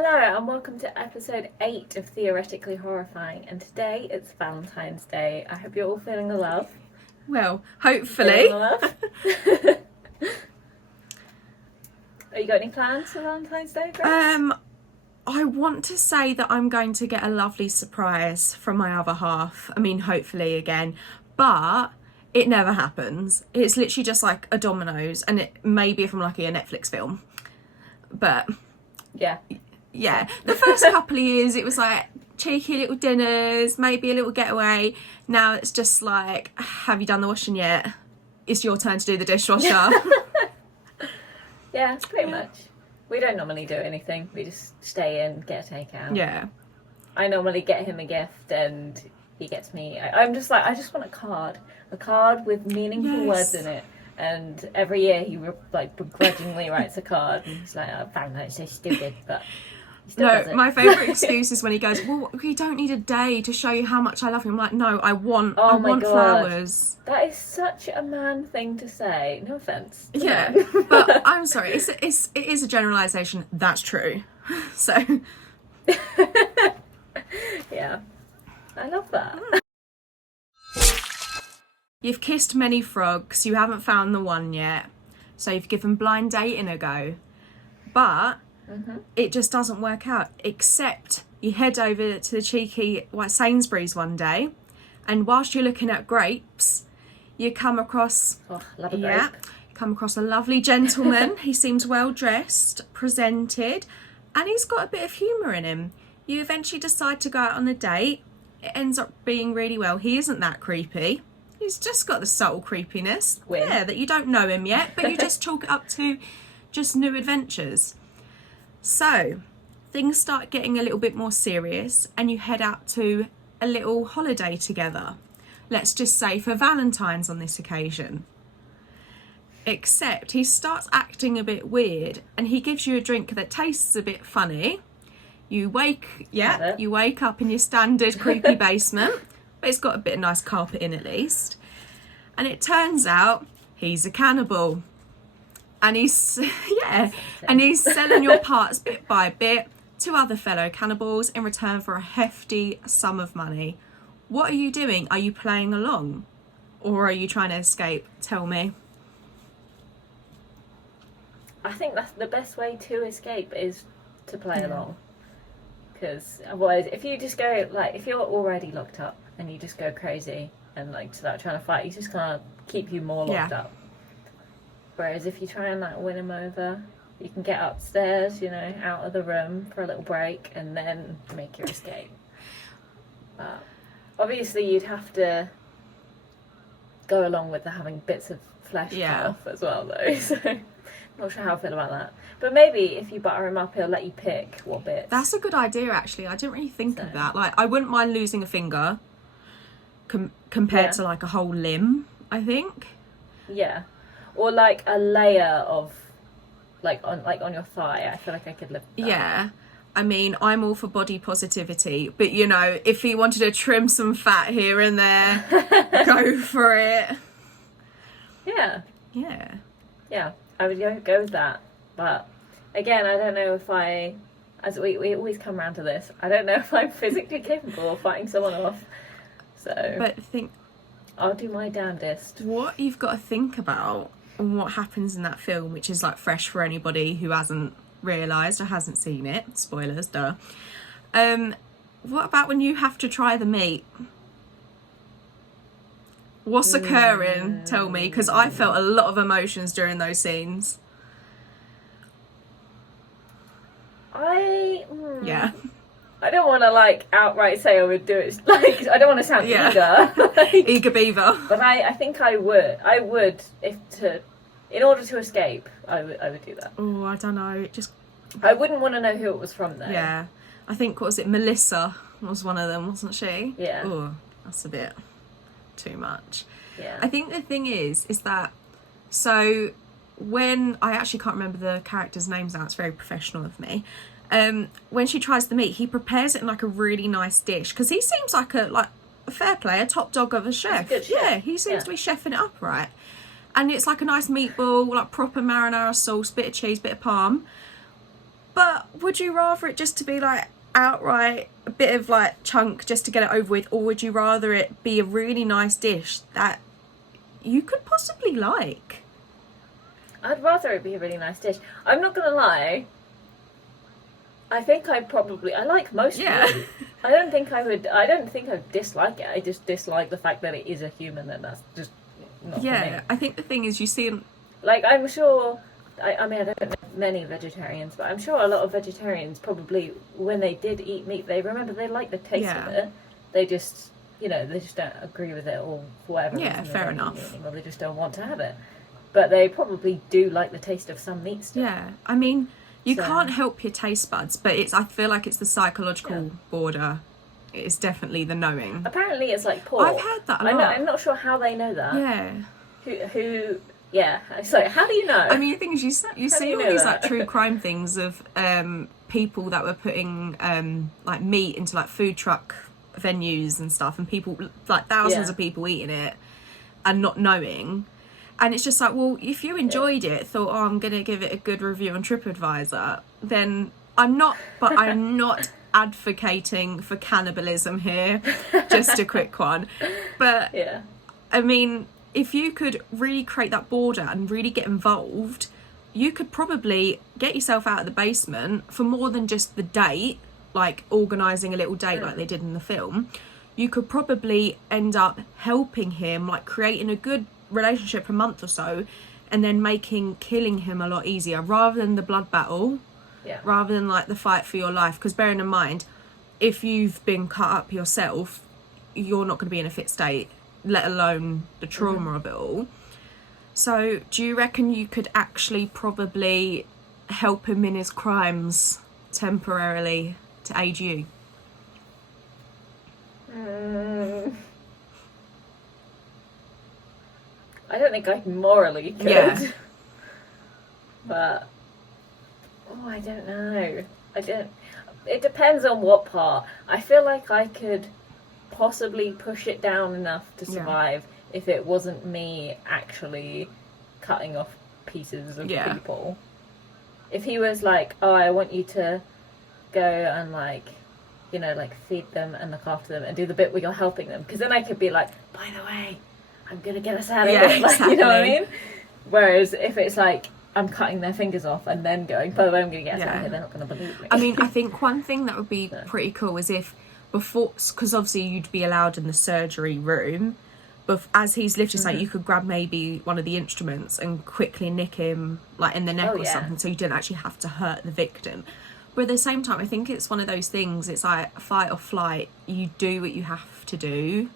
Hello and welcome to episode 8 of Theoretically Horrifying, and today it's Valentine's Day. I hope you're all feeling the love. Well, hopefully. Feeling the love? Have you got any plans for Valentine's Day, Grace? I want to say that I'm going to get a lovely surprise from my other half. I mean, hopefully again, but it never happens. It's literally just like a Domino's, and it maybe from like a Netflix film. But yeah, the first couple of years it was like cheeky little dinners, maybe a little getaway. Now it's just like, have you done the washing yet? It's your turn to do the dishwasher. Yeah, pretty much. We don't normally do anything. We just stay in, get a takeout. Yeah. I normally get him a gift and he gets me. I'm just like, I just want a card with meaningful words in it. And every year he begrudgingly writes a card, and he's like, "Oh, Valentine's so stupid," but he still does it. My favourite excuse is when he goes, "Well, we don't need a day to show you how much I love you." I'm like, "No, I want flowers." That is such a man thing to say. No offense. Yeah, but I'm sorry. It is a generalisation. That's true. So. Yeah, I love that. You've kissed many frogs, you haven't found the one yet, so you've given blind dating a go, but it just doesn't work out, except you head over to the cheeky Sainsbury's one day, and whilst you're looking at grapes, you come across a lovely gentleman. He seems well dressed, presented, and he's got a bit of humour in him. You eventually decide to go out on a date. It ends up being really well. He isn't that creepy. He's just got the subtle creepiness. Yeah, that you don't know him yet, but you just chalk it up to just new adventures. So, things start getting a little bit more serious and you head out to a little holiday together. Let's just say for Valentine's on this occasion. Except he starts acting a bit weird and he gives you a drink that tastes a bit funny. You wake up in your standard creepy basement. But it's got a bit of nice carpet in at least. And it turns out he's a cannibal. And he's selling your parts bit by bit to other fellow cannibals in return for a hefty sum of money. What are you doing? Are you playing along? Or are you trying to escape? Tell me. I think that's the best way to escape is to play along. Because otherwise, if you just go, if you're already locked up and you just go crazy and start trying to fight, he's just gonna keep you more locked up. Whereas if you try and win him over, you can get upstairs, out of the room for a little break and then make your escape. Obviously, you'd have to go along with the having bits of flesh cut off as well, though. So. Not sure how I feel about that. But maybe if you butter him up, he'll let you pick what bits. That's a good idea, actually. I didn't really think of that. I wouldn't mind losing a finger compared to, a whole limb, I think. Yeah. Or, a layer of, on your thigh. I feel like I could live with that. Yeah. I mean, I'm all for body positivity. But, if he wanted to trim some fat here and there, go for it. Yeah. Yeah. Yeah. I would go with that, but again, I don't know if as we always come around to this, I don't know if I'm physically capable of fighting someone off, so... But I'll do my damnedest. What you've got to think about, and what happens in that film, which is, fresh for anybody who hasn't realised or hasn't seen it, spoilers, duh, what about when you have to try the meat? What's occurring? Tell me, because I felt a lot of emotions during those scenes. I don't want to outright say I would do it. I don't want to sound eager. Eager beaver. But I think I would. I would in order to escape. I would do that. Oh, I don't know. I wouldn't want to know who it was from though. Yeah, I think Melissa was one of them, wasn't she? Yeah. Oh, that's a bit too much. Yeah. I think the thing is that so when I actually can't remember the characters' names now, it's very professional of me. When she tries the meat, he prepares it in a really nice dish because he seems like a fair play, a top dog of a chef. He's a good chef. Yeah, he seems to be chefing it up right. And it's a nice meatball, proper marinara sauce, bit of cheese, bit of parm. But would you rather it just to be like outright a bit of like chunk just to get it over with, or would you rather it be a really nice dish that you could possibly like? I'd rather it be a really nice dish. I'm not gonna lie. I think I like most Yeah. food. I don't think I would dislike it. I just dislike the fact that it is a human, and that's just not for me. I think the thing is, you see, Like, I'm sure, I mean, I don't know many vegetarians, but I'm sure a lot of vegetarians probably, when they did eat meat, they like the taste of it. They just, they just don't agree with it, or for whatever reason. Fair enough. Or they just don't want to have it. But they probably do like the taste of some meat stuff. Yeah, I mean, you can't help your taste buds, but I feel like it's the psychological border. It's definitely the knowing. Apparently it's like pork. I've heard that a lot. I'm not sure how they know that. Yeah. Who yeah. So how do you know? I mean, the thing is, you see all these like true crime things of people that were putting like meat into like food truck venues and stuff, and people, like thousands of people eating it and not knowing. And it's just like, well, if you enjoyed it, thought, oh, I'm going to give it a good review on TripAdvisor, then I'm not advocating for cannibalism here. Just a quick one. But, I mean, if you could really create that border and really get involved, you could probably get yourself out of the basement for more than just the date, like organising a little date like they did in the film. You could probably end up helping him, like creating a good relationship for a month or so, and then making killing him a lot easier, rather than the blood battle, rather than like the fight for your life. Because bearing in mind, if you've been cut up yourself, you're not going to be in a fit state, let alone the trauma of it all. So do you reckon you could actually probably help him in his crimes temporarily to aid you? I don't think I morally could. Yeah. But I don't know. It depends on what part. I feel like I could possibly push it down enough to survive if it wasn't me actually cutting off pieces of people. If he was like, oh, I want you to go and like feed them and look after them and do the bit where you're helping them, because then I could be like, by the way, I'm gonna get us out of here. Like, exactly. You know what I mean? Whereas if it's like, I'm cutting their fingers off and then going, by the way, I'm gonna get us out of here, they're not gonna believe me. I mean, I think one thing that would be pretty cool is if before, because obviously you'd be allowed in the surgery room, but as he's lifting something, you could grab maybe one of the instruments and quickly nick him like in the neck or something, so you didn't actually have to hurt the victim. But at the same time, I think it's one of those things, it's like fight or flight. You do what you have to do.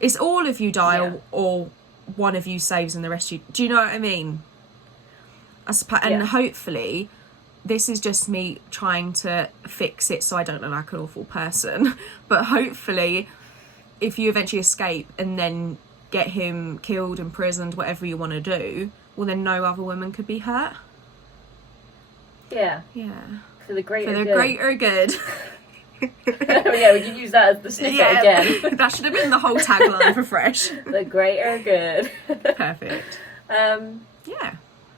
It's all of you die or one of you saves and the rest you... Do you know what I mean? And hopefully, this is just me trying to fix it so I don't look like an awful person. But hopefully, if you eventually escape and then get him killed, imprisoned, whatever you want to do, well then no other woman could be hurt. Yeah. Yeah. For the greater good. Greater good. We can use that as the snippet again. That should have been the whole tagline for Fresh. The greater good. Perfect.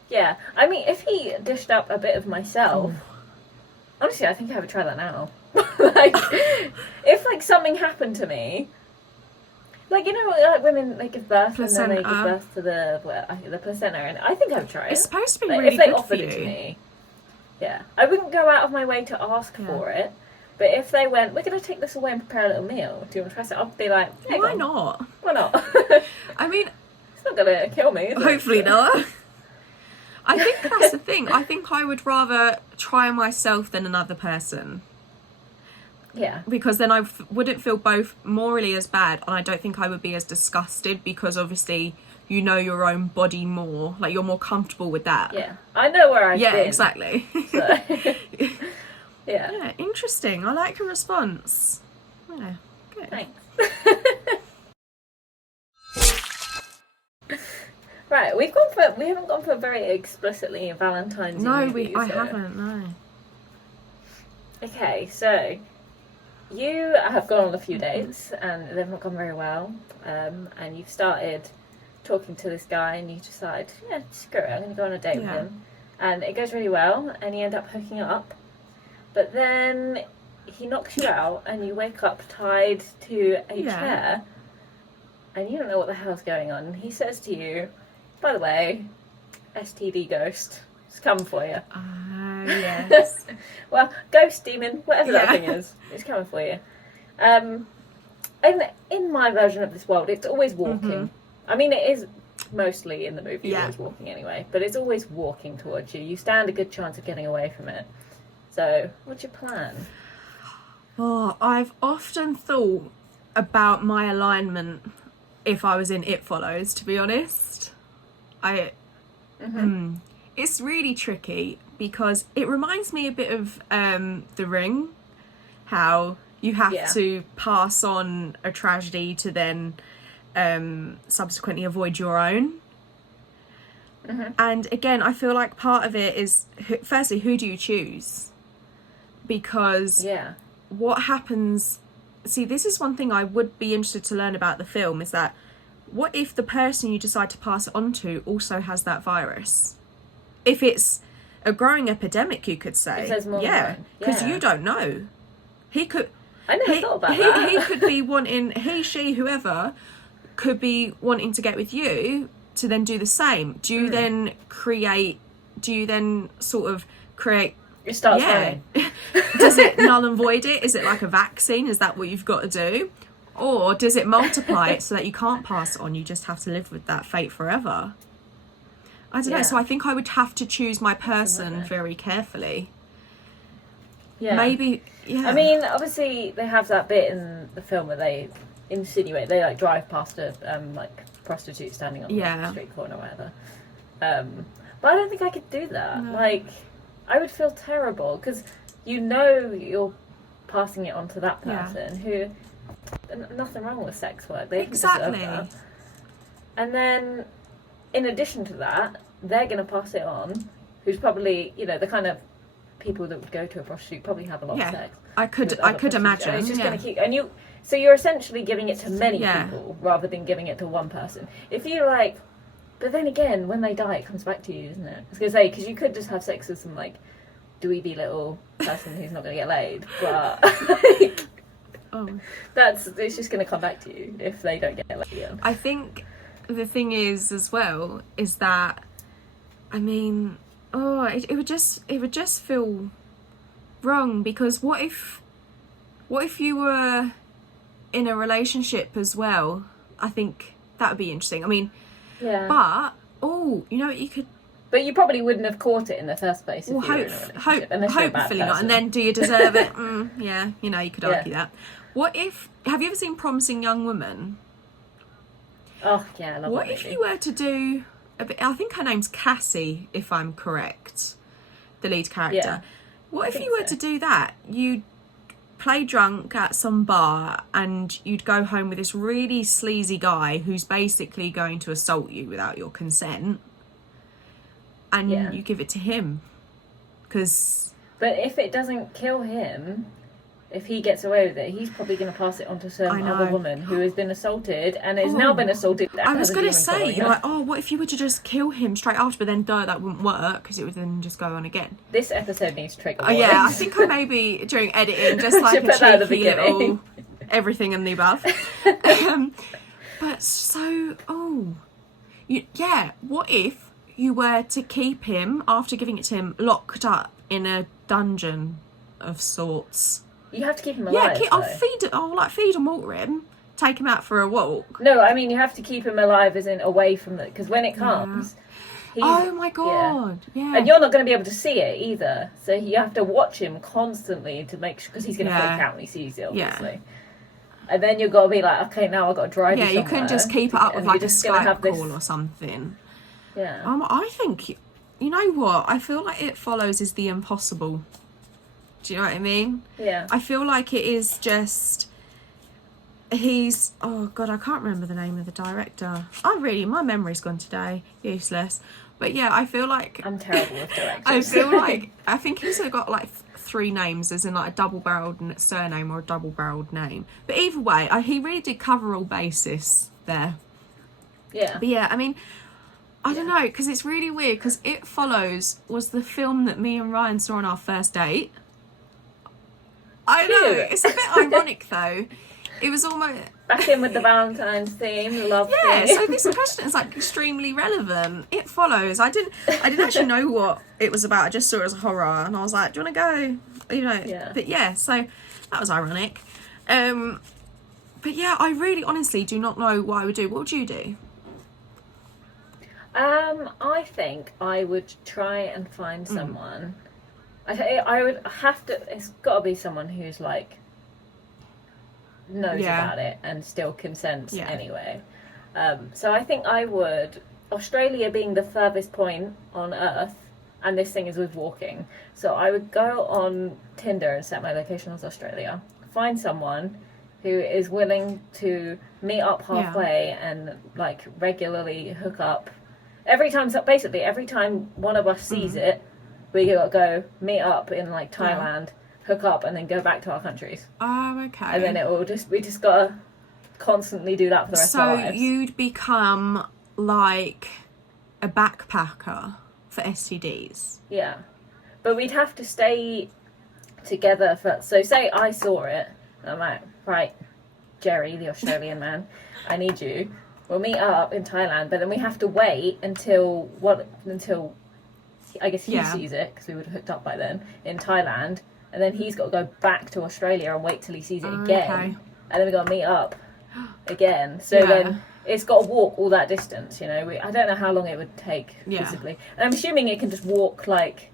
Yeah. I mean, if he dished up a bit of myself, honestly, I think I would try that now. Like, if like something happened to me, like, you know, like women, they give birth placenta. And then they give birth to the placenta, and I think I would try it. It's supposed to be like, really if they good offered for it you. to me. Yeah, I wouldn't go out of my way to ask for it. But if they went, we're going to take this away and prepare a little meal, do you want to try it? I'd be like, hey, why not? Why not? I mean, it's not going to kill me, is it? Hopefully not. I think that's the thing. I think I would rather try myself than another person. Yeah. Because then I wouldn't feel both morally as bad, and I don't think I would be as disgusted, because obviously you know your own body more. Like, you're more comfortable with that. Yeah. I know where I've been. Yeah, exactly. So. Yeah, interesting. I like your response. Yeah, good. Thanks. Right, we haven't gone for very explicitly Valentine's. No, I haven't. No. Okay, so you have gone on a few dates and they've not gone very well, and you've started talking to this guy and you decide, screw it, I'm going to go on a date with him. and it goes really well, and you end up hooking up. But then he knocks you out, and you wake up tied to a chair, and you don't know what the hell's going on. And he says to you, by the way, STD ghost, it's coming for you. Yes. Well, ghost demon, whatever that thing is, it's coming for you. And in my version of this world, it's always walking. I mean, it is mostly in the movie, it's always walking anyway, but it's always walking towards you. You stand a good chance of getting away from it. So, what's your plan? Oh, I've often thought about my alignment if I was in It Follows, to be honest. It's really tricky because it reminds me a bit of The Ring, how you have to pass on a tragedy to then subsequently avoid your own. And again, I feel like part of it is, firstly, who do you choose? Because what happens... See, this is one thing I would be interested to learn about the film, is that what if the person you decide to pass it on to also has that virus? If it's a growing epidemic, you could say. If there's more because you don't know. He could... I never thought about that. He could be wanting... He, she, whoever, could be wanting to get with you to then do the same. Do you then create... Do you then sort of create... It starts running. Does it null and void it? Is it like a vaccine? Is that what you've got to do? Or does it multiply it so that you can't pass it on? You just have to live with that fate forever. I don't know. So I think I would have to choose my person very carefully. Yeah. Maybe, I mean, obviously, they have that bit in the film where they insinuate, they like drive past a like prostitute standing on the street corner or whatever. But I don't think I could do that. No. Like, I would feel terrible because you know you're passing it on to that person who... Nothing wrong with sex work. They deserve that. And then, in addition to that, they're going to pass it on. Who's probably, you know, the kind of people that would go to a prostitute probably have a lot of sex. I could imagine. And it's just going to keep. And so you're essentially giving it to many people rather than giving it to one person. If you like, but then again, when they die, it comes back to you, isn't it? I was going to say, because you could just have sex with some like dweeby little person who's not going to get laid, but like. It's just going to come back to you if they don't get let in. I think the thing is as well is that, I mean, it would just feel wrong, because what if you were in a relationship as well? I think that would be interesting. I mean, but you know what you could. But you probably wouldn't have caught it in the first place. If you were in a relationship, unless you're a bad hopefully person. not. And then, do you deserve it? You know, you could argue that. What if... Have you ever seen Promising Young Woman? Oh, yeah, I love What that if movie. you were to do... I think her name's Cassie, if I'm correct. The lead character. Yeah, what if you were to do that? You'd play drunk at some bar and you'd go home with this really sleazy guy who's basically going to assault you without your consent. And you give it to him. Because... But if it doesn't kill him... If he gets away with it, he's probably going to pass it on to some other woman who has been assaulted and has now been assaulted. I was going to say, like, what if you were to just kill him straight after, but then that wouldn't work because it would then just go on again. This episode needs trigger warnings. I think I maybe during editing just like a cheeky little everything in the above. But so, what if you were to keep him after giving it to him locked up in a dungeon of sorts? You have to keep him alive. Yeah, I'll feed and water him, take him out for a walk. No, I mean you have to keep him alive, as in away from the, because when it comes, oh my god, yeah. And you're not going to be able to see it either, so you have to watch him constantly to make sure, because he's going to freak out when he sees you, obviously. And then you've got to be like, okay, now I've got to drive you somewhere. You couldn't just keep it up with like a Skype call or something. Yeah. I think, you know what? I feel like It Follows is the impossible. Do you know what I mean? Yeah. I feel like it is just... He's... Oh, God, I can't remember the name of the director. My memory's gone today. Useless. But yeah, I feel like... I'm terrible with directors. I think he's got like 3 names, as in like a double-barreled surname or a double-barreled name. But either way, he really did cover all bases there. Yeah. But yeah, I mean... I don't know, because it's really weird, because It Follows was the film that me and Ryan saw on our first date. I know, it's a bit ironic though. It was almost... Back in with the Valentine's theme, love Yeah, theme. so this question is like extremely relevant. It Follows. I didn't actually know what it was about. I just saw it as a horror, and I was like, do you want to go? You know, Yeah. But yeah, so that was ironic. But yeah, I really honestly do not know what I would do. What would you do? I think I would try and find someone. I would have to. It's got to be someone who's like knows about it and still consents anyway. So I think I would. Australia being the furthest point on Earth, and this thing is with walking. So I would go on Tinder and set my location as Australia. Find someone who is willing to meet up halfway and like regularly hook up. Every time one of us sees it, we gotta go meet up in like Thailand, hook up, and then go back to our countries. Oh, okay. And then we just gotta constantly do that for the rest of our lives. So you'd become like a backpacker for STDs. Yeah. But we'd have to stay together so say I saw it, and I'm like, right, Jerry, the Australian man, I need you. We'll meet up in Thailand, but then we have to wait until I guess he sees it, because we would have hooked up by then, in Thailand, and then he's got to go back to Australia and wait till he sees it again, and then we got to meet up again. So then it's got to walk all that distance, you know. I don't know how long it would take physically, and I'm assuming it can just walk like.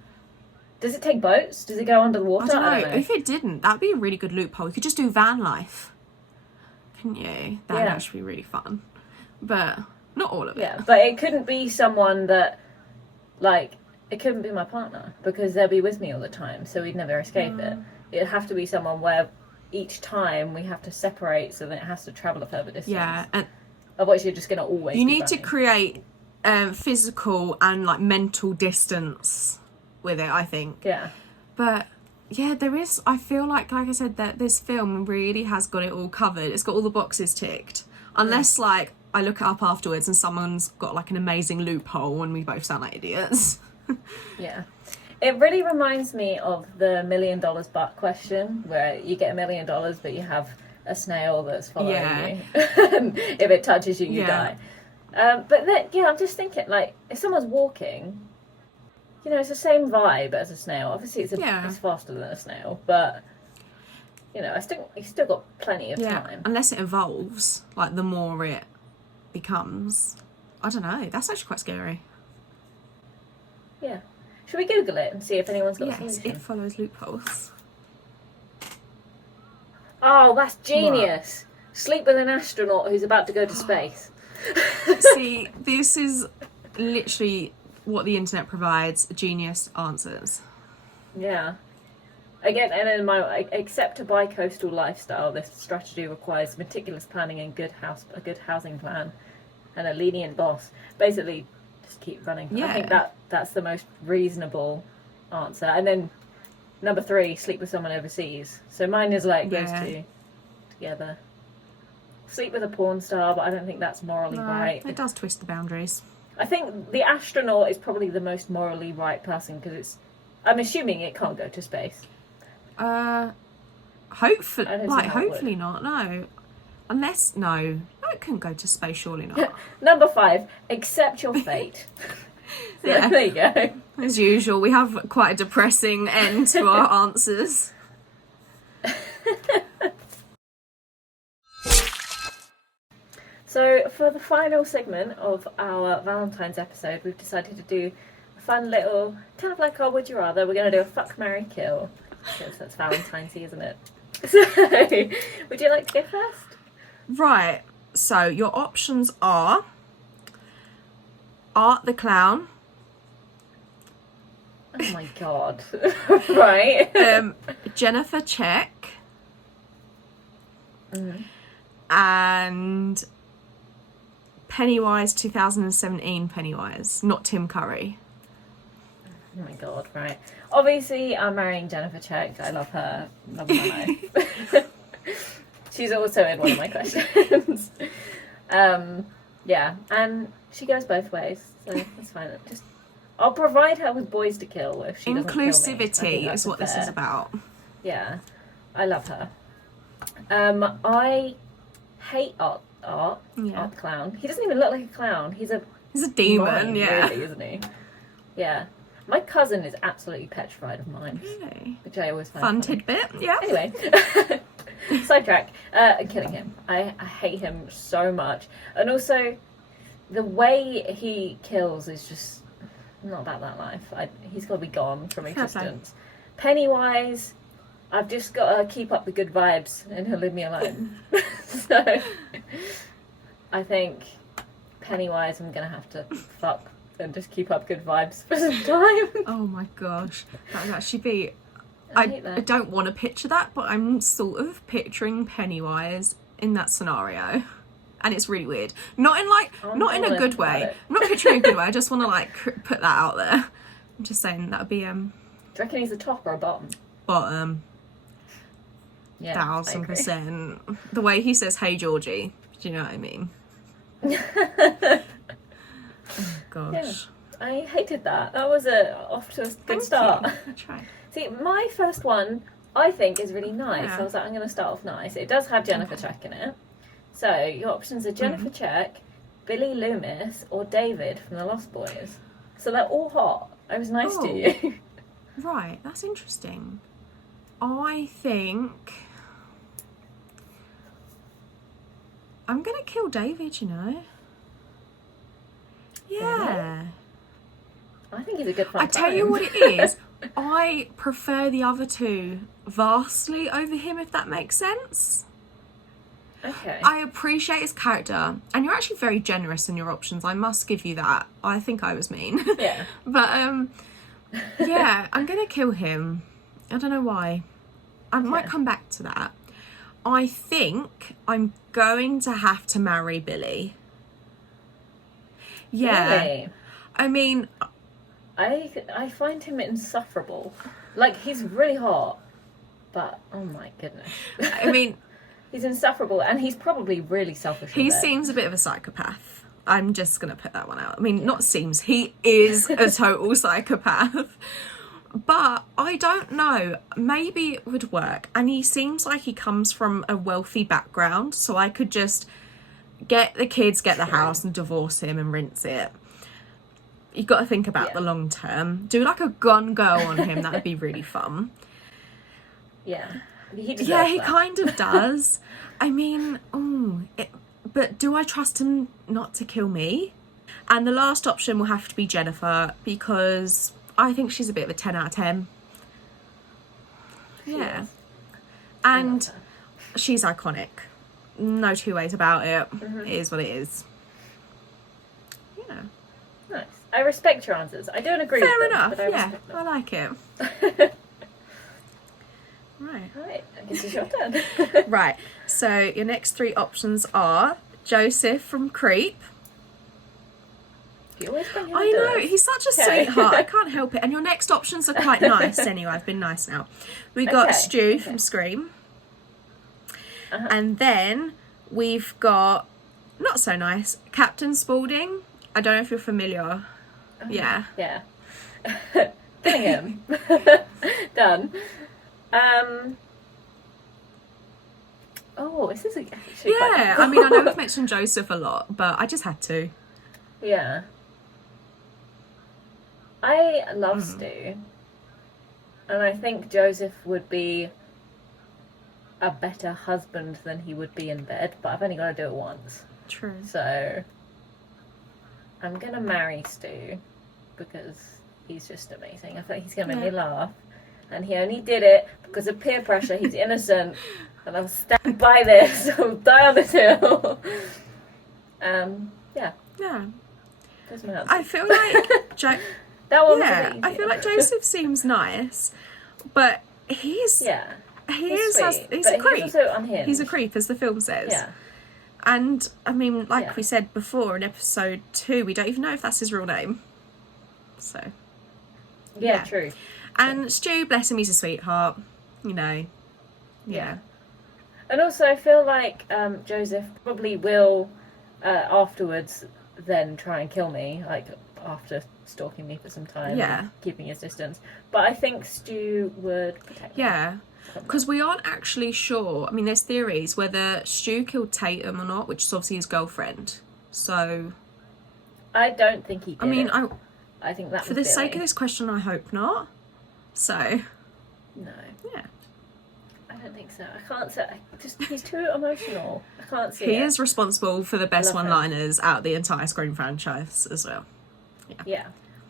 Does it take boats? Does it go under the water? I don't know. If it didn't, that'd be a really good loophole. You could just do van life, couldn't you? That'd actually be really fun. But not all of it. Yeah, but it couldn't be someone that, like, it couldn't be my partner, because they'll be with me all the time, so we'd never escape it. It'd have to be someone where each time we have to separate, so that it has to travel a further distance. Yeah, and otherwise you're just going to always you be need to running. create physical and, like, mental distance with it, I think. Yeah. But... yeah, there is. I feel like I said, that this film really has got it all covered. It's got all the boxes ticked. Unless, like, I look it up afterwards and someone's got, like, an amazing loophole and we both sound like idiots. Yeah. It really reminds me of the $1 million butt question, where you get $1 million, but you have a snail that's following you. If it touches you, you die. But then, I'm just thinking, like, if someone's walking... you know, it's the same vibe as a snail. Obviously, it's faster than a snail, but you know, you still got plenty of time. Unless it evolves, like the more it becomes. I don't know. That's actually quite scary. Yeah. Should we Google it and see if anyone's got a solution? It Follows loopholes. Oh, that's genius! What? Sleep with an astronaut who's about to go to space. See, this is literally what the internet provides, genius answers. Yeah. Again, and in except a bi-coastal lifestyle, this strategy requires meticulous planning and a good housing plan, and a lenient boss. Basically, just keep running. Yeah. I think that's the most reasonable answer. And then number 3, sleep with someone overseas. So mine is like those two together. Sleep with a porn star, but I don't think that's morally right. It does twist the boundaries. I think the astronaut is probably the most morally right person, because I'm assuming it can't go to space. Hopefully not. No, unless no, it can go to space. Surely not. Number 5, accept your fate. There you go. As usual, we have quite a depressing end to our answers. So for the final segment of our Valentine's episode, we've decided to do a fun little, kind of like our Would You Rather. We're going to do a fuck, marry, kill, because that's Valentine's-y, isn't it? So, would you like to go first? Right, so your options are Art the Clown. Oh my god. Right. Jennifer Check. And Pennywise 2017 Pennywise, not Tim Curry. Oh my god, right. Obviously, I'm marrying Jennifer Check. I love her. Love my life. She's also in one of my questions. Yeah, and she goes both ways, so that's fine. I'll provide her with boys to kill if she doesn't kill me. Inclusivity is what this is about. Yeah, I love her. I hate Art the Clown. He doesn't even look like a clown. He's a demon, yeah. really, isn't he? Yeah. My cousin is absolutely petrified of mine. Really? Which I always find fun funny. tidbit, yeah. Anyway, sidetrack. Killing him. I hate him so much. And also, the way he kills is just not about that life. He's got to be gone from existence. Pennywise, I've just got to keep up the good vibes and he'll leave me alone. So, I think Pennywise I'm going to have to fuck and just keep up good vibes for some time. Oh my gosh. That would actually be... I hate that. I don't want to picture that, but I'm sort of picturing Pennywise in that scenario. And it's really weird. Not in a good way. I'm not picturing a good way. I just want to put that out there. I'm just saying that would be Do you reckon he's a top or a bottom? bottom. Yeah, 1000%. The way he says, "Hey Georgie," do you know what I mean? Oh gosh. Yeah, I hated that. That was off to a good start. I tried. See, my first one I think is really nice. Yeah. I was like, I'm going to start off nice. It does have Jennifer Check in it. So your options are Jennifer Check, Billy Loomis, or David from The Lost Boys. So they're all hot. I was nice to you. Right, that's interesting. I think I'm gonna kill David, you know. Yeah. I think he's a good fun I tell you time. what it is. I prefer the other two vastly over him, if that makes sense. Okay. I appreciate his character, and you're actually very generous in your options. I must give you that. I think I was mean. Yeah. But yeah, I'm gonna kill him. I don't know why. I might come back to that. I think I'm going to have to marry Billy. Yeah. Really? I mean, I find him insufferable. Like, he's really hot, but oh my goodness. I mean, he's insufferable, and he's probably really selfish. he seems a bit of a psychopath. I'm just going to put that one out. I mean, not seems, he is a total psychopath. But I don't know, maybe it would work. And he seems like he comes from a wealthy background, so I could just get the kids, get the house, and divorce him and rinse it. You've got to think about the long term. Do like a Gone Girl on him, that would be really fun. Yeah. He kind of does. I mean, but do I trust him not to kill me? And the last option will have to be Jennifer, because I think she's a bit of a 10 out of 10. Yeah. And she's iconic. No two ways about it. It is what it is. Yeah. Nice. I respect your answers. I don't agree with them. Fair enough, but I yeah. respect them. I like it. Right. Right, I guess it's your turn. Right. So your next three options are Joseph from Creep. You always bring him I into know, this. he's such a sweetheart. I can't help it. And your next options are quite nice anyway. I've been nice now. We got Stu from Scream. And then we've got, not so nice, Captain Spaulding. I don't know if you're familiar. Yeah. Yeah. Killing him. Done. Oh, this is actually Yeah, quite I mean, I know we've mentioned Joseph a lot, but I just had to. Yeah. I love Stu. And I think Joseph would be a better husband than he would be in bed, but I've only got to do it once. True. So I'm going to marry Stu because he's just amazing. I think he's going to make me laugh. And he only did it because of peer pressure. He's innocent. And I'll stand by this. I'll die on this hill. Yeah. Yeah. That's my answer. I feel like that one was I easy. feel like Joseph seems nice, but he's he's he's sweet, a but creep. He's also unhinged. He's a creep, as the film says. Yeah. And I mean, like we said before in episode 2, we don't even know if that's his real name. So. Yeah, true. And Stu, bless him, he's a sweetheart. You know. Yeah. And also, I feel like Joseph probably will afterwards then try and kill me, like after stalking me for some time, Yeah. and keeping his distance. But I think Stu would protect me. Yeah. Because we aren't actually sure. I mean, there's theories whether Stu killed Tatum or not, which is obviously his girlfriend. So I don't think he did. I mean, I think that for the sake of this question, I hope not. So no, yeah, I don't think so. I can't say. He's too emotional. I can't see he it. is responsible for the best Love him. one-liners out of the entire Scream franchise as well. Yeah,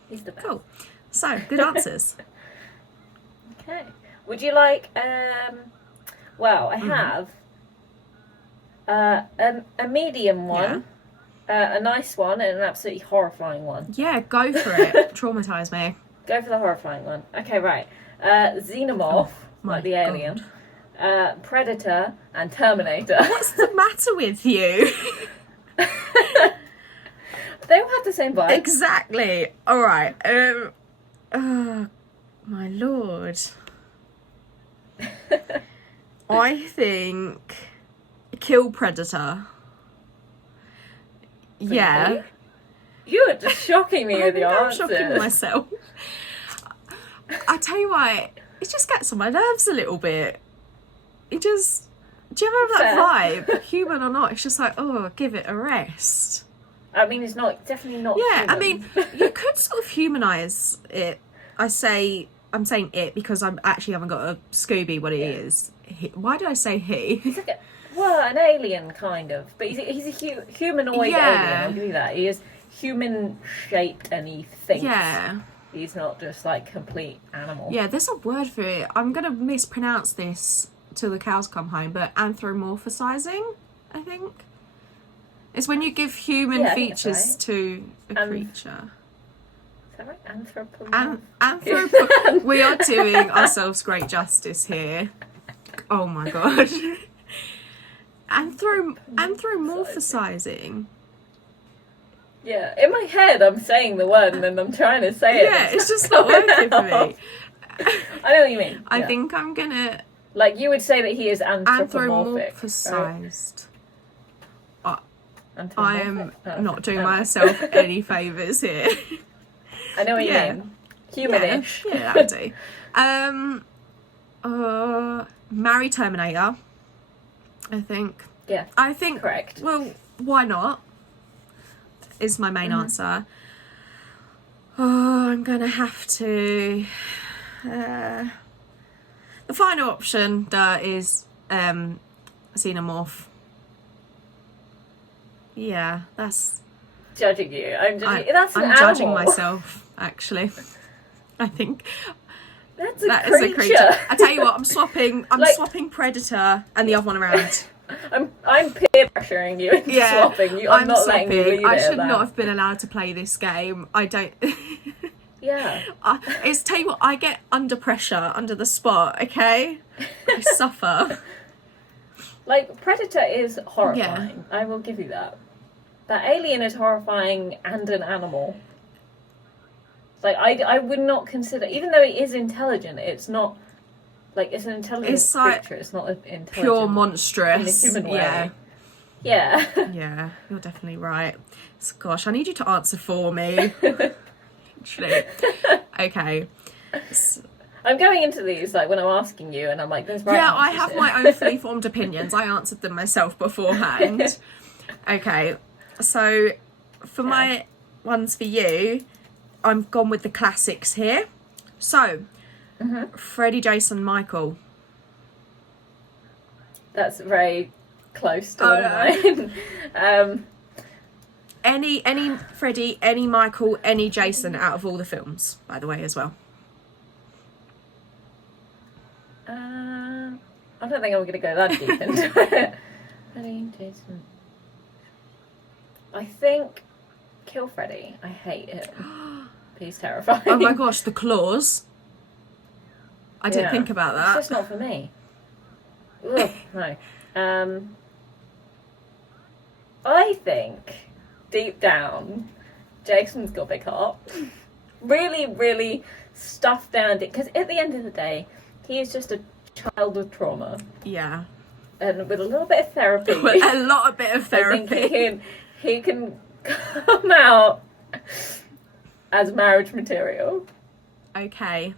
he's the best. Cool. So good answers. Okay. Would you like? Well, I have a medium one, a nice one, and an absolutely horrifying one. Yeah, go for it. Traumatise me. Go for the horrifying one. Okay, right. Xenomorph, like the alien, Predator, and Terminator. What's the matter with you? They all have the same vibe. Exactly. All right. Oh, my lord. I think kill Predator. Really? Yeah. You are just shocking me with your I'm answers. shocking myself. I tell you what, it just gets on my nerves a little bit. It just, do you ever have that vibe, human or not? It's just like, oh, give it a rest. I mean, it's definitely not. Yeah, human. I mean, you could sort of humanise it. I'm saying it because I actually haven't got a Scooby what he is. Why did I say he? He's like an alien kind of, but he's a humanoid alien. I'll give you that. He is human shaped and he thinks. Yeah. He's not just like complete animal. Yeah, there's a word for it. I'm gonna mispronounce this till the cows come home, but anthropomorphizing, I think. It's when you give human features to a creature. Is that right? We are doing ourselves great justice here. Oh my god. Anthropomorphizing. Yeah, in my head I'm saying the word and then I'm trying to say it. Yeah, it's just not working for me. I know what you mean. I think I'm gonna... Like, you would say that he is anthropomorphic. Anthropomorphized. Right? I am not doing myself any favours here. I know what you mean. Humanish. Yeah, that would do. Marry Terminator, I think. Yeah. I think... Correct. Well, why not? Is my main answer. Oh, I'm going to have to... the final option is Xenomorph. Yeah, that's... Judging you. I'm I'm judging myself, actually. I think... That is a creature. I tell you what, I'm swapping Predator and the other one around. I'm peer pressuring you into swapping you. I'm not swapping. letting you lead I it should then. not have been allowed to play this game. I don't... Yeah. Tell you what, I get under pressure, under the spot, okay? I suffer. Like, Predator is horrifying. I will give you that. That alien is horrifying and an animal. Like, I would not consider, even though it is intelligent, it's not, like, it's an intelligent creature. It's not an intelligent... Pure monstrous. In a human way. Yeah. Yeah. Yeah, you're definitely right. So, gosh, I need you to answer for me. Actually. Okay. I'm going into these, like, when I'm asking you, and I'm like, there's right Yeah, I answers have here. my own fully formed opinions. I answered them myself beforehand. Okay, so for my ones for you, I've gone with the classics here. So, Freddy, Jason, Michael. That's very close to one of mine. Any Freddy, any Michael, any Jason out of all the films, by the way, as well. I don't think I'm going to go that deep into it. Freddy, Jason. I think kill Freddy. I hate him. He's terrifying. Oh my gosh, the claws. I didn't think about that. It's just not for me. Ugh, no. I think, deep down, Jason's got a big heart. Really, really stuffed down. Because at the end of the day, he is just a child with trauma. Yeah. And with a little bit of therapy. A lot of bit of therapy. I think he can come out as marriage material. Okay.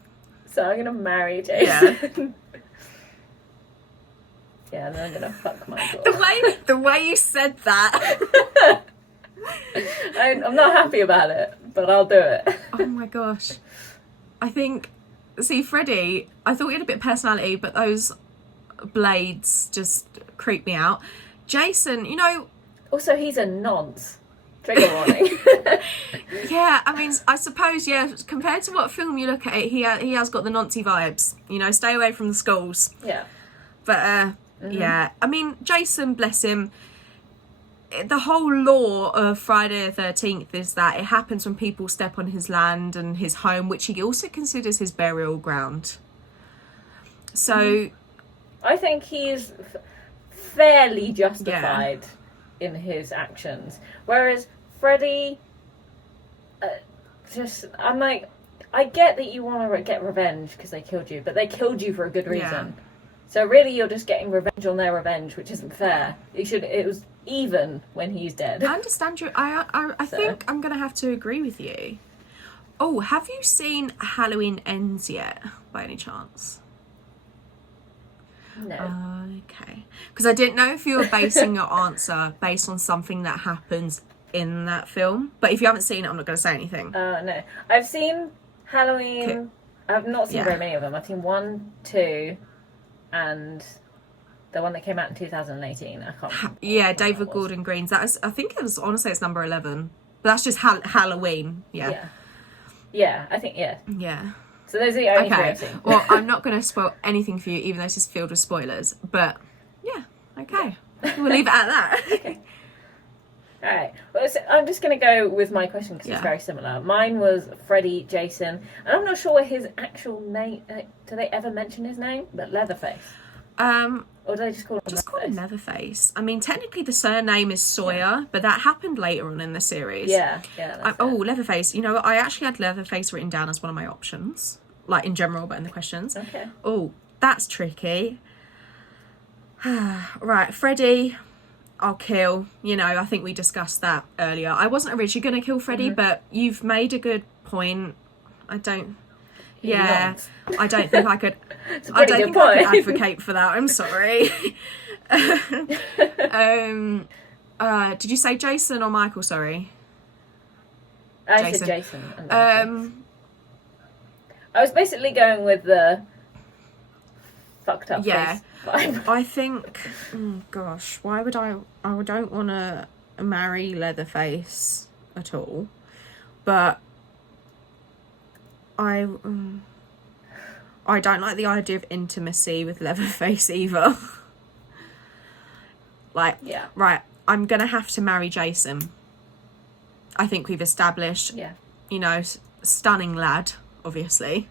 So I'm gonna marry Jason. Yeah, and then I'm gonna fuck Michael. The way you said that. I'm not happy about it, but I'll do it. Oh my gosh. I think, see, Freddie, I thought he had a bit of personality, but those blades just creep me out. Jason, you know... Also, he's a nonce. Trigger warning. Yeah, I mean, I suppose, yeah, compared to what film you look at, he has got the noncy vibes. You know, stay away from the schools. Yeah. But, yeah. I mean, Jason, bless him, the whole law of Friday the 13th is that it happens when people step on his land and his home, which he also considers his burial ground. So... I think he's fairly justified in his actions. Whereas Freddie, I'm like, I get that you want to get revenge because they killed you, but they killed you for a good reason. Yeah. So really you're just getting revenge on their revenge, which isn't fair. It was even when he's dead. I understand you. I think I'm going to have to agree with you. Oh, have you seen Halloween Ends yet, by any chance? No. Okay. Because I didn't know if you were basing your answer based on something that happens in that film. But if you haven't seen it, I'm not going to say anything. No. I've seen Halloween. I've not seen very many of them. I've seen 1, 2, and the one that came out in 2018. I can't remember. Yeah, David Gordon Green's. That is, I think it was, honestly, it's number 11. But that's just Halloween. Yeah. Yeah, I think, yeah. So those are the only three I've seen. Well, I'm not going to spoil anything for you, even though this is filled with spoilers. But, yeah, okay. We'll leave it at that. Okay. All right. Well, so I'm just going to go with my question because it's very similar. Mine was Freddie Jason. And I'm not sure what his actual name... do they ever mention his name? But Leatherface. Or do they just call him Leatherface? Call him Leatherface. I mean, technically the surname is Sawyer, but that happened later on in the series. Yeah. Leatherface. You know, I actually had Leatherface written down as one of my options. Like, in general, but in the questions. Okay. Oh, that's tricky. Right, Freddie, I'll kill. You know, I think we discussed that earlier. I wasn't originally going to kill Freddie, but you've made a good point. I don't think I could... I don't think I could advocate for that. I'm sorry. Did you say Jason or Michael? Sorry. I said Jason. I was basically going with the fucked up face vibe. I think, gosh, why would I don't want to marry Leatherface at all, but I don't like the idea of intimacy with Leatherface either. Right, I'm gonna have to marry Jason. I think we've established, you know, stunning lad, obviously.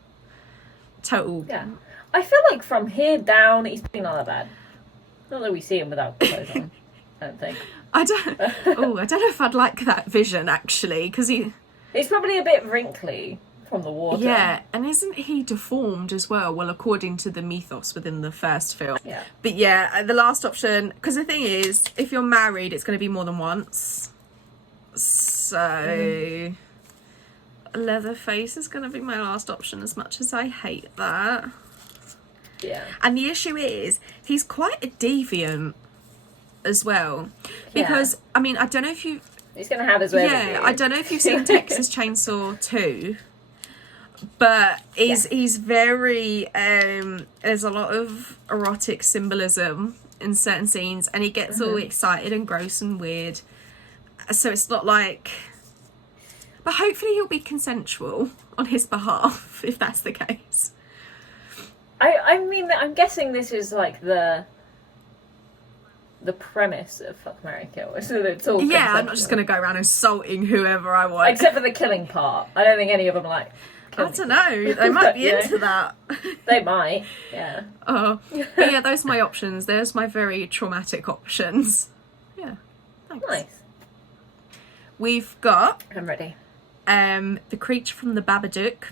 Total. Yeah. I feel like from here down, he's not that bad. Not that we see him without clothes on, I don't think. I don't know if I'd like that vision, actually, because he's probably a bit wrinkly from the water. Yeah, and isn't he deformed as well? Well, according to the mythos within the first film. Yeah. But yeah, the last option, because the thing is, if you're married, it's going to be more than once. So... Leatherface is going to be my last option, as much as I hate that. Yeah. And the issue is, he's quite a deviant as well. Because, I mean, I don't know if you... He's going to have his way. Yeah, I don't know if you've seen Texas Chainsaw 2, but he's very... there's a lot of erotic symbolism in certain scenes, and he gets all excited and gross and weird. So it's not like... But hopefully he'll be consensual on his behalf, if that's the case. I mean, I'm guessing this is like the premise of Fuck, Marry, Kill. So it's all yeah, I'm not just going to go around insulting whoever I want. Except for the killing part. I don't think any of them are like... I don't know. They might be into that. They might, yeah. Oh, but yeah, those are my options. There's my very traumatic options. Yeah, thanks. Nice. We've got... I'm ready. The creature from the Babadook.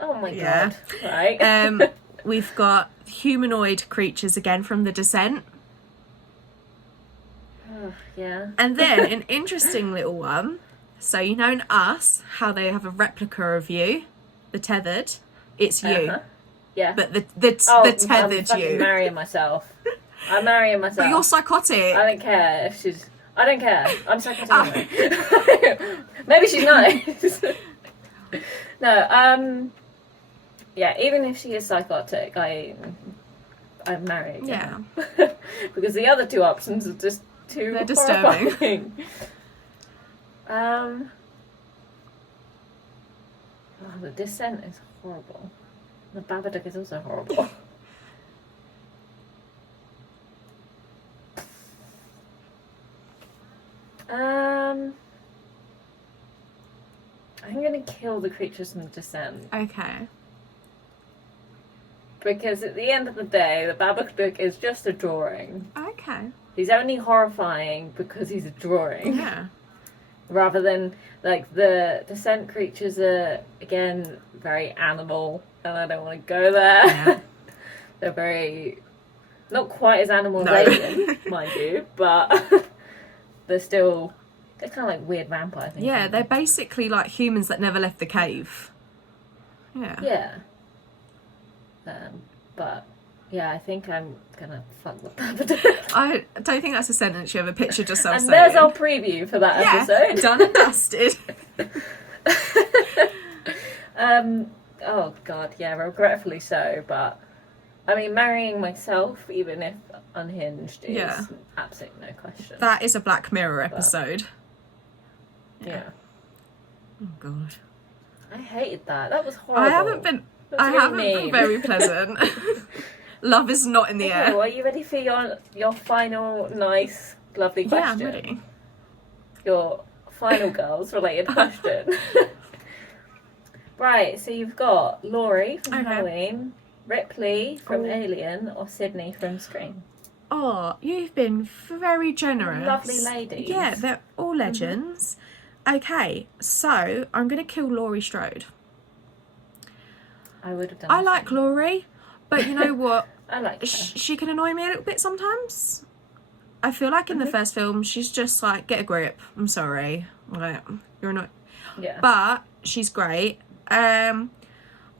Oh my god. Right. We've got humanoid creatures again from The Descent. Yeah. And then an interesting little one. So you know in Us how they have a replica of you, the tethered. It's you, Yeah. but the I'm tethered fucking you. marrying myself. I'm marrying myself. But you're psychotic. I don't care if she's. I don't care. I'm psychotic anyway. Maybe she's nice. No. Yeah. Even if she is psychotic, I'm marrying. Yeah. Because the other two options are just too. They're disturbing. Horrifying. The Descent is horrible. The Babadook is also horrible. I'm gonna kill the creatures from the Descent. Okay. Because at the end of the day, the Babadook is just a drawing. Okay. He's only horrifying because he's a drawing. Yeah. Rather than, like, the Descent creatures are, again, very animal, and I don't want to go there. Yeah. They're very, not quite as animal No. laden, mind you, but they're kind of like weird vampire things. Yeah, they're basically like humans that never left the cave. Yeah. Yeah. But, yeah, I think I'm gonna fuck the Babadook. I don't think that's a sentence you ever pictured yourself And saying. there's our preview for that episode. Done and dusted. Oh god, yeah, regretfully so, but I mean, marrying myself, even if unhinged, is absolutely no question. That is a Black Mirror episode. Yeah. Oh god. I hated that. That was horrible. I haven't been mean. very pleasant. Love is not in the air. Well, are you ready for your final nice, lovely question? Yeah, I'm ready. Your final girls related question. Right, so you've got Laurie from Halloween, Ripley from Alien, or Sydney from Scream. Oh, you've been very generous. Lovely ladies. Yeah, they're all legends. Okay, so I'm going to kill Laurie Strode. I would have done I like Laurie, but you know what? I like her. She can annoy me a little bit sometimes. I feel like in the first film, she's just like, get a grip. I'm sorry. Like, you're not. Yeah. But she's great. I'm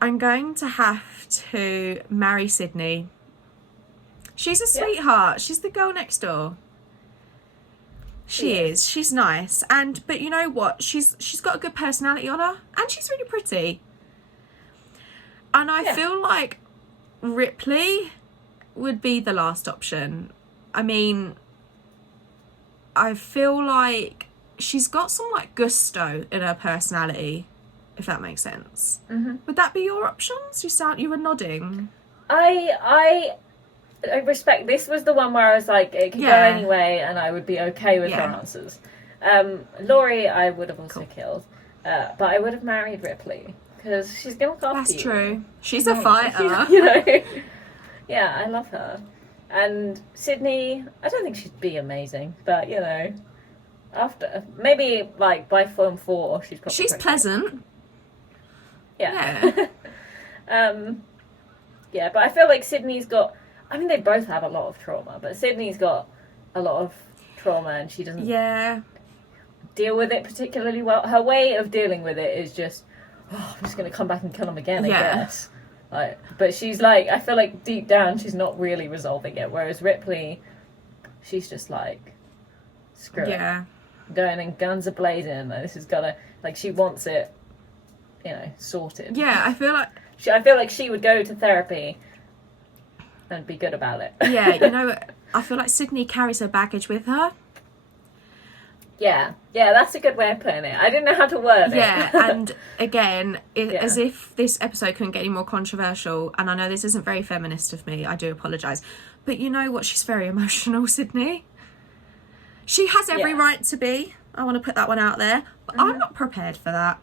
going to have to marry Sydney. She's a sweetheart. She's the girl next door. She is. She's nice. But you know what? She's got a good personality on her, and she's really pretty. And I feel like Ripley would be the last option. I mean, I feel like she's got some like gusto in her personality, if that makes sense. Mm-hmm. Would that be your options? You were nodding. I respect. This was the one where I was like, it could go anyway, and I would be okay with her answers. Laurie, I would have also killed, but I would have married Ripley because she's gonna look after you. That's true. She's a fighter. You know. Yeah, I love her. And Sydney, I don't think she'd be amazing, but you know, after maybe like by film 4, she's probably pleasant. Yeah. Yeah, but I feel like Sydney's got. I mean, they both have a lot of trauma, but Sydney's got a lot of trauma, and she doesn't deal with it particularly well. Her way of dealing with it is just, I'm just going to come back and kill him again, I guess. Like, but she's like, I feel like deep down she's not really resolving it. Whereas Ripley, she's just like, screw it, going in guns a blazing. Like, this is gonna, like, she wants it, you know, sorted. Yeah, I feel like she would go to therapy and be good about it. Yeah, you know, I feel like Sydney carries her baggage with her. Yeah, that's a good way of putting it. I didn't know how to word it. Yeah, and again, as if this episode couldn't get any more controversial, and I know this isn't very feminist of me, I do apologise, but you know what, she's very emotional, Sydney. She has every right to be. I want to put that one out there, but I'm not prepared for that.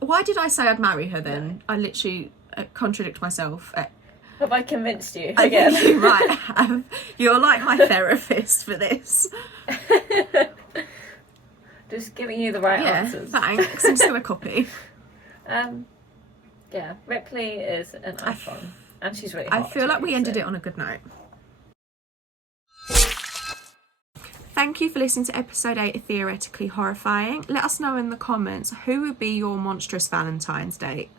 Why did I say I'd marry her then? I literally contradict myself. Have I convinced you I again? think you might have. You're like my therapist for this. Just giving you the right answers. Thanks. I'm just going to copy. Yeah, Ripley is an icon. And she's really hot. I feel like we ended it on a good note. Thank you for listening to episode 8 of Theoretically Horrifying. Let us know in the comments who would be your monstrous Valentine's date.